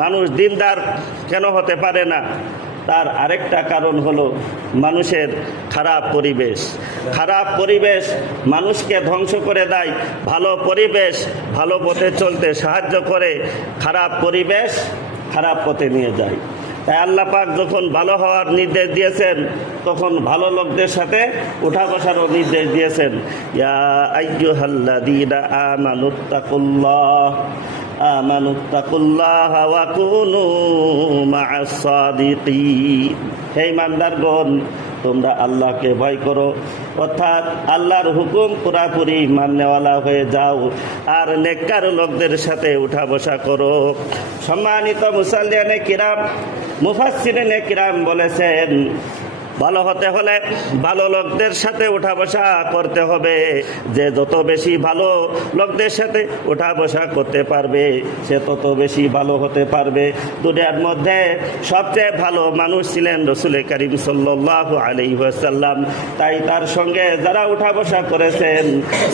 মানুষ দিনদার কেন হতে পারে না? তার আরেকটা কারণ হলো মানুষের খারাপ পরিবেশ। খারাপ পরিবেশ মানুষকে ধ্বংস করে দেয়, ভালো পরিবেশ ভালো পথে চলতে সাহায্য করে, খারাপ পরিবেশ খারাপ পথে নিয়ে যায়। তাই আল্লাহ পাক যখন ভালো হওয়ার নির্দেশ দিয়েছেন, তখন ভালো লোকদের সাথে উঠা বসারও নির্দেশ দিয়েছেন। ইয়া আইয়ুহাল্লাযীনা আমানুত্তাকুল্লাহ ওয়া কুনু মা'আস সাদিকিন। হে ইমানদারগণ, তোমরা আল্লাহকে ভয় করো, অর্থাৎ আল্লাহর হুকুম পুরাপুরি মাননেওয়ালা হয়ে যাও, আর নেককার লোকদের সাথে উঠা বসা করো। সম্মানিত মুসাল্লিয়ানে কিরাম, মুফাসসিরিনে কিরাম বলেছেন, ভালো হতে হলে ভালো লোকদের সাথে উঠা বসা করতে হবে। যে যত বেশি ভালো লোকদের সাথে উঠা বসা করতে পারবে, সে তত বেশি ভালো হতে পারবে। দুনিয়ার মধ্যে সবচেয়ে ভালো মানুষ ছিলেন রাসূল করিম সাল্লাল্লাহু আলাইহি ওয়াসাল্লাম। তাই তার সঙ্গে যারা উঠা বসা করেছেন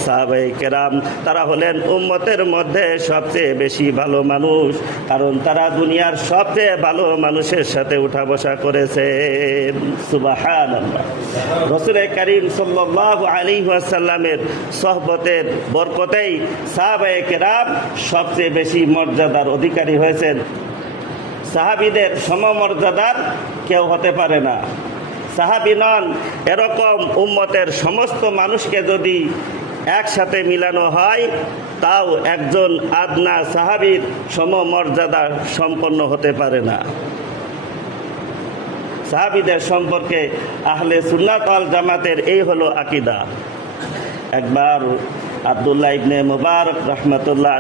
সাহাবায়ে কেরাম, তারা হলেন উম্মতের মধ্যে সবচেয়ে বেশি ভালো মানুষ, কারণ তারা দুনিয়ার সবচেয়ে ভালো মানুষের সাথে উঠা বসা করেছেন। সুবহানাল্লাহ। রাসূল করিম সাল্লাল্লাহু আলাইহি ওয়াসাল্লামের সোহবতের বরকতেই সাহাবায়ে কেরাম সবচেয়ে বেশি মর্যাদার অধিকারী হয়েছেন। সাহাবীদের সমমর্যাদার কেউ হতে পারে না। সাহাবী নন, এরকম উম্মতের সমস্ত মানুষকে যদি একসাথে মিলানো হয়, তাও একজন আদনা সাহাবীর সমমর্যাদা সম্পন্ন হতে পারে না। সাহাবীদের সম্পর্কে আহলে সুন্নাত ওয়াল জামাতের এই হলো আকীদা। একবার আব্দুল্লাহ ইবনে মুবারক রাহমাতুল্লাহ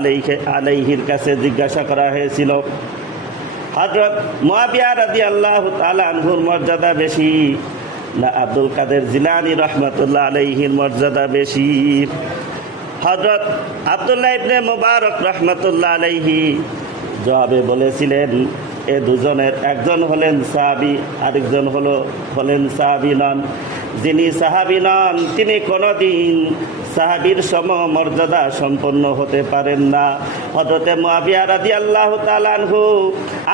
আলাইহির কাছে জিজ্ঞাসা করা হয়েছিল, হযরত মুআবিয়া রাদিয়াল্লাহু তাআলা আনহুর মর্যাদা বেশি না আব্দুল কাদের জিলানী রাহমাতুল্লাহ আলাইহির মর্যাদা বেশি? হযরত আব্দুল্লাহ ইবনে মুবারক রাহমাতুল্লাহ আলাইহি জবাবে বলেছিলেন, এ দুজনের একজন হলেন সাহাবী, আরেকজন হলেন সাহাবী নন। যিনি সাহাবী নন, তিনি কোনোদিন সাহাবীর সমমর্যাদা সম্পন্ন হতে পারেন না। হযরতে মুআবিয়া রাদিয়াল্লাহু তাআলা আনহু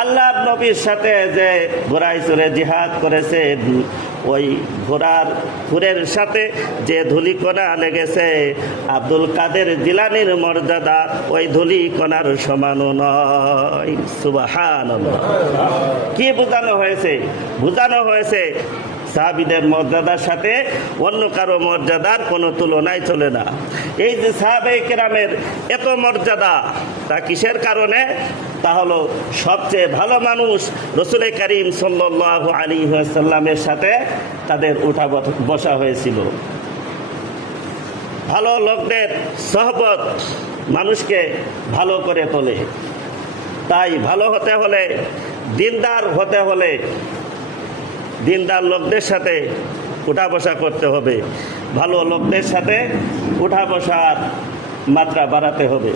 আল্লাহর নবীর সাথে যে ঘোড়ায় চড়ে জিহাদ করেছেন, ওই ঘোড়ার খুরের সাথে যে ধূলিকণা লেগেছে, আব্দুল কাদের জিলানীর মর্যাদা ওই ধূলিকণার সমানও নয়। সুবহানাল্লাহ। কি বোঝানো হয়েছে? বোঝানো হয়েছে সাহাবীদের মর্যাদার সাথে অন্য কারো মর্যাদার কোনো তুলনাই চলে না। এই যে সাহাবায়ে কেরামের এত মর্যাদা, তা কিসের কারণে? তা হলো সবচেয়ে ভালো মানুষ রাসূল করিম সাল্লাল্লাহু আলাইহি ওয়াসাল্লামের সাথে তাদের উঠা বসা হয়েছিল। ভালো লোকদের সোহবত মানুষকে ভালো করে তোলে। তাই ভালো হতে হলে, দিনদার হতে হলে, দিনদার লোকদের সাথে উঠা বসা করতে হবে, ভালো লোকদের সাথে উঠা বসার মাত্রা বাড়াতে হবে।